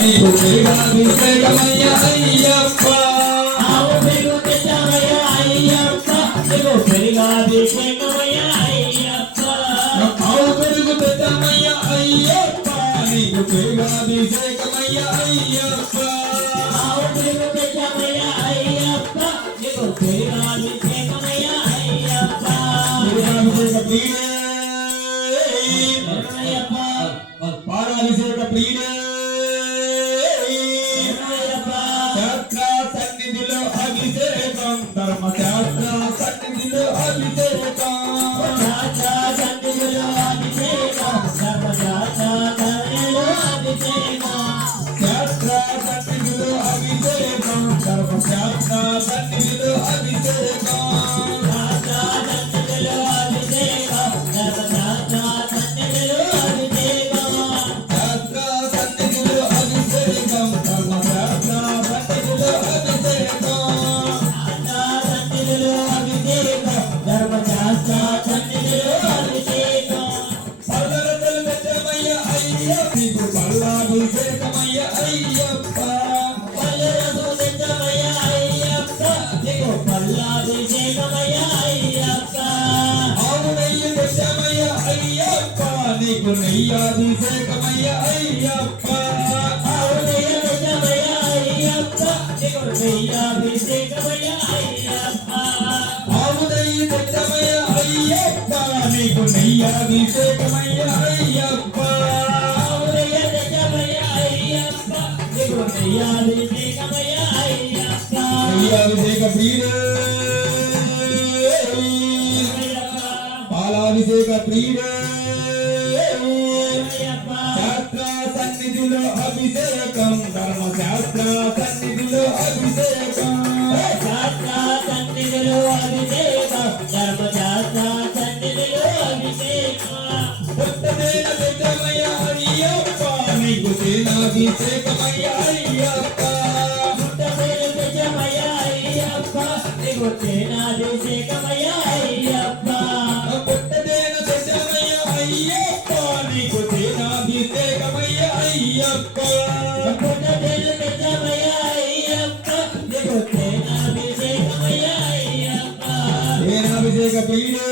నీకు పెరుగాభిషేకమయ్య అయ్యప్ప ఆవు పెరుగు తెచ్చామయ్య అయ్యప్ప నీకు పెరుగాభిషేకమయ్య అయ్యప్ప ఆవు పెరుగు తెచ్చామయ్య అయ్యప్ప నీకు పెరుగాభిషేకమయ్య అయ్యప్ప ఆవు పెరుగు తెచ్చామయ్య అయ్యప్ప నీకు పెరుగాభిషేకమయ్య అయ్యప్ప పెరుగాభిషేక ప్రియుడే పాలాభిషేక ప్రియుడే శాస్త్ర సన్నిధిలో అభిషేకం ధర్మశాస్త్ర సన్నిధిలో అభిషేకం శాస్త్ర సన్నిధిలో అభిషేకం ధర్మశాస్త్ర సన్నిధిలో అభిషేకం శాస్త్ర సన్నిధిలో అభిషేకం ధర్మశాస్త్ర సన్నిధిలో అభిషేకం శాస్త్ర సన్నిధిలో అభిషేకం ధర్మశాస్త్ర సన్నిధిలో అభిషేకం శాస్త్ర సన్నిధిలో అభిషేకం ధర్మశాస్త్ర సన్నిధిలో అభిషేకం సన్నిధిలో అభిషేకం ధర్మశాస్త్ర సన్నిధిలో అభిషేకం పల్లరతలు పెట్టమయ్య అయ్య నీకు పల్లాభిషేకమయ్య అయ్యప్ప పల్లెలకు తెచ్చమయ్య అయ్యప్ప నీకు పల్లాభిషేకమయ్య అయ్యప్ప ఆవు నెయ్యి పెట్టమయ్య అయ్యప్ప నీకు నెయ్యాభిషేకమయ్య అయ్యప్ప ఆవు నెయ్యి తెచ్చమయ్య అయ్యప్ప నీకు నెయ్యాభిషేకమయ్య అయ్యప్ప ఆవు నెయ్యి పెట్టమయ్య అయ్యప్ప నీకు నెయ్యాభిషేకమయ్య అయ్యప్ప ఆవు నెయ్యి తెచ్చమయ్య అయ్యప్ప నీకు నెయ్యాభిషేకమయ్య అయ్యప్ప నెయ్యాభిషేక ప్రియుడే పాలాభిషేక ప్రియుడే శాస్త్ర సన్నిధిలో అభిషేకం ధర్మశాస్త్ర సన్నిధిలో అభిషేకం శాస్త్ర సన్నిధిలో అభిషేకం ధర్మశాస్త్ర సన్నిధిలో అభిషేకం పుట్టదేన పెట్టమయ్య అయ్యప్ప నీకు సేనాభిషేకమయ్య అయ్యప్ప పుట్టపేరు తెచ్చమయ్య అయ్యప్ప నీకు సేనాభిషేకమయ్య అయ్యప్ప పుట్టదేన పెట్టమయ్య అయ్యప్ప నీకు సేనాభిషేకమయ్య అయ్యప్ప పుట్టపేరు తెచ్చమయ్య అయ్యప్ప నీకు సేనాభిషేకమయ్య అయ్యప్ప సేనాభిషేక ప్రియుడే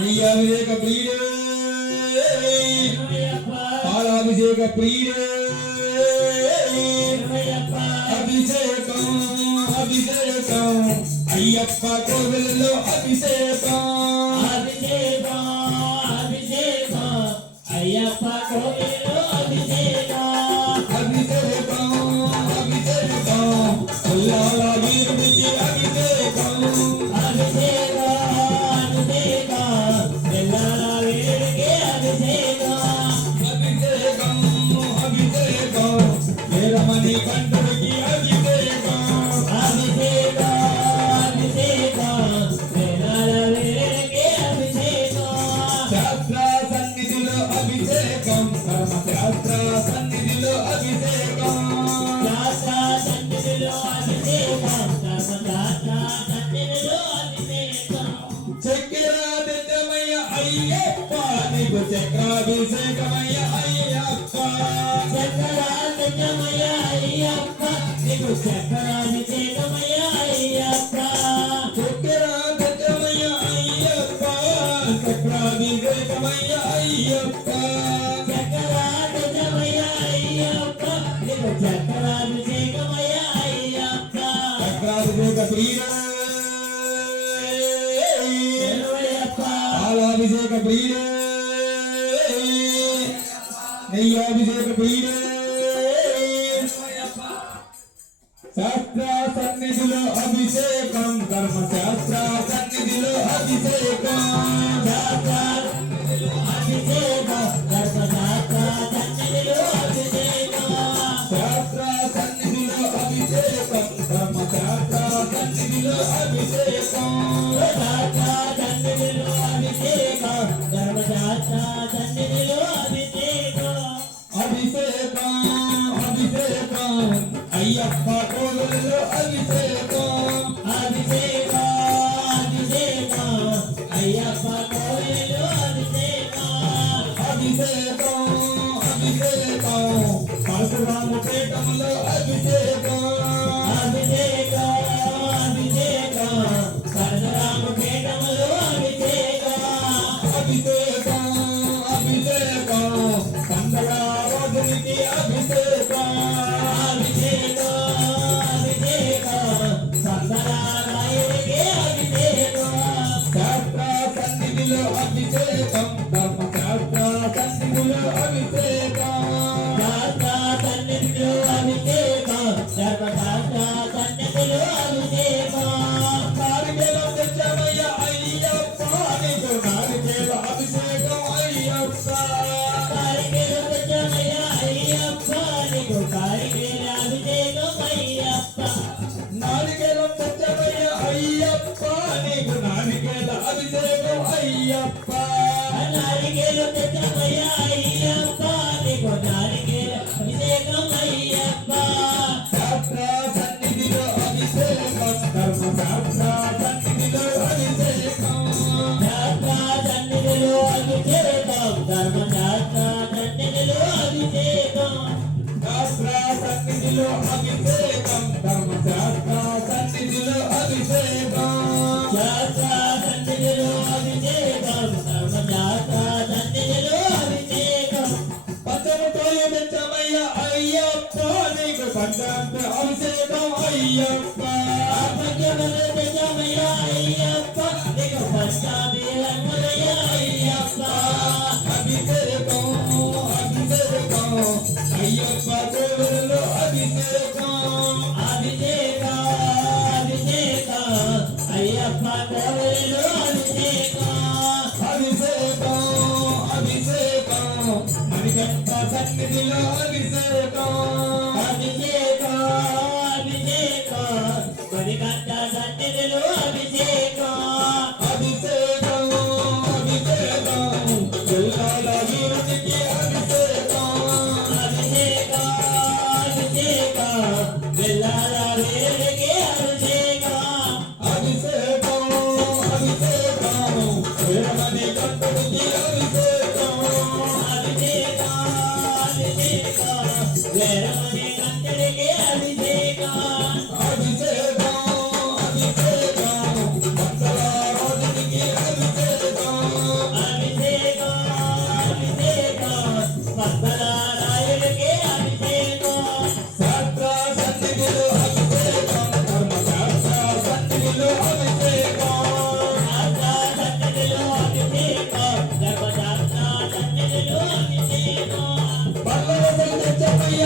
నెయ్యాభిషేక ప్రియుడే పాలాభిషేక ప్రియుడే అభిషేకం అభిషేకం అయ్యప్ప కోవిలలో అభిషేకం అభిషేకం అభిషేకం అయ్యప్ప కోవిలో అభిషేకం అభిషేకం అభిషేకం అల్లాల వీరుడికి అభిషేకం అభిషేకం అభిషేకం ఎల్లాల వీరుడికి అభిషేకం అభిషేకం అభిషేకం వీరమణి కంఠుడికి అభిషేకం అభిషేకం అభిషేకం ఎల్లాల వీరుడికి అభిషేకం శాస్త్ర సన్నిధిలో అభిషేకం ధర్మశాస్త్ర సన్నిధిలో అభిషేకం శాస్త్ర సన్నిధిలో అభిషేకం ధర్మశాస్త్ర సన్నిధిలో అభిషేకం చక్కెర నిజమయ్య అయ్యప్ప నీకు చక్రాభిషేకమయ్య అయ్యప్ప చక్రాభిషేకమయ్య అయ్యప్ప నీకు చక్రాభిషేకమయ్య అయ్యప్ప చక్కెర నిజమయ్య అయ్యప్ప చక్రాభిషేకమయ్య అయ్యప్ప చక్రాభిషేకమయ్య అయ్యప్ప నీకు చక్రాభిషేకమయ్య అయ్యప్ప చక్రాభిషేక ప్రియుడే ఎరువయ్యప్ప పాలాభిషేక ప్రియుడే నెయ్యాభిషేక ప్రియుడే శాస్త్ర సన్నిధిలో అభిషేకం ధర్మశాస్త్ర సన్నిధిలో అభిషేకం శాస్త్ర సన్నిధిలో అభిషేకం ధర్మశాస్త్ర సన్నిధిలో అభిషేకం శాస్త్ర సన్నిధిలో అభిషేకం ధర్మశాస్త్ర సన్నిధిలో అభిషేకం శాస్త్ర సన్నిధిలో అభిషేకం ధర్మశాస్త్ర సన్నిధిలో అభిషేకం అభిషేకం అభిషేకం అయ్యప్ప కోవిలలో అభిషేకం అభిషేకం అభిషేకం పరశురామ పీఠములో అభిషేకం అభిషేకం అభిషేకం పరశురామ పీఠములో అభిషేకం అభిషేకం అభిషేకం పండగ రోజునికి అభిషేకం అభిషేకం అభిషేకం సంతరాయుడికి అభిషేకం శాస్త్ర సన్నిధిలో అభిషేకం ధర్మశాస్త్ర సన్నిధిలో అభిషేకం శాస్త్ర సన్నిధిలో అభిషేకం ధర్మశాస్త్ర సన్నిధిలో అభిషేకం నారికేల తెచ్చమయ్య అయ్యప్ప నీకు నారికేల అభిషేకం అయ్యప్ప కారికేలు తెచ్చమయ్య అయ్యప్ప నీకు కారికేల అభిషేకం అయ్యప్ప నారికేలం తెచ్చమయ్య అయ్యప్ప నీకు నారికేల అభిషేకం అయ్యప్ప నారికేలు తెచ్చమయ్య అయ్యప్ప నీకు నారికేల అభిషేకం అయ్యప్ప శాస్త్ర సన్నిధిలో అభిషేకం ధర్మశాస్త్ర సన్నిధిలో అభిషేకం శాస్త్ర సన్నిధిలో అభిషేకం ధర్మశాస్త్ర సన్నిధిలో అభిషేకం శాస్త్ర సన్నిధిలో అభిషేకం ధర్మశాస్త్ర సన్నిధిలో అభిషేకం శాస్త్ర సన్నిధిలో అభిషేకం ధర్మశాస్త్ర సన్నిధిలో అభిషేకం పచ్చముతోలు మెచ్చమయ్య అయ్యప్ప నీకు పంచాంత అభిషేకం అయ్యప్ప పంచమల తెచ్చమయ్య అయ్యప్ప నీకు పంచాభిరంగులయ్య అయ్యప్ప అభిషేకం అభిషేకం అయ్యప్ప దేవుడిలో అభిషేకం అభిషేకం అభిషేకం అయ్యప్ప కోవెలలో అభిషేకం అభిషేకం అభిషేకం మణికంఠ సన్నిధిలో అభిషేకం అభిషేకం అభిషేకం మణికంఠ సన్నిధిలో అభిషేకం అభిషేకం అభిషేకం జిల్లాల వీరునికి అభిషేకం అభిషేకం అభిషేకం వెళ్ళాల వేడికి అభిషేకం అభిషేకం అభిషేకం వీరమణి కంఠుడికి అభిషేకం అభిషేకం అభిషేకం వేరమణి కంఠుడికి అభిషేకం అభిషేకం అభిషేకం భక్తుల రోజునికి అభిషేకం అభిషేకం అభిషేకం పద్మల రాయుడికి అభిషేకం శాస్త్ర సన్నిధిలో అభిషేకం ధర్మశాస్త్ర సన్నిధిలో అభిషేకం శాస్త్ర సన్నిధిలో అభిషేకం ధర్మశాస్త్ర సన్నిధిలో అభిషేకం పల్లవ తెచ్చమయ్య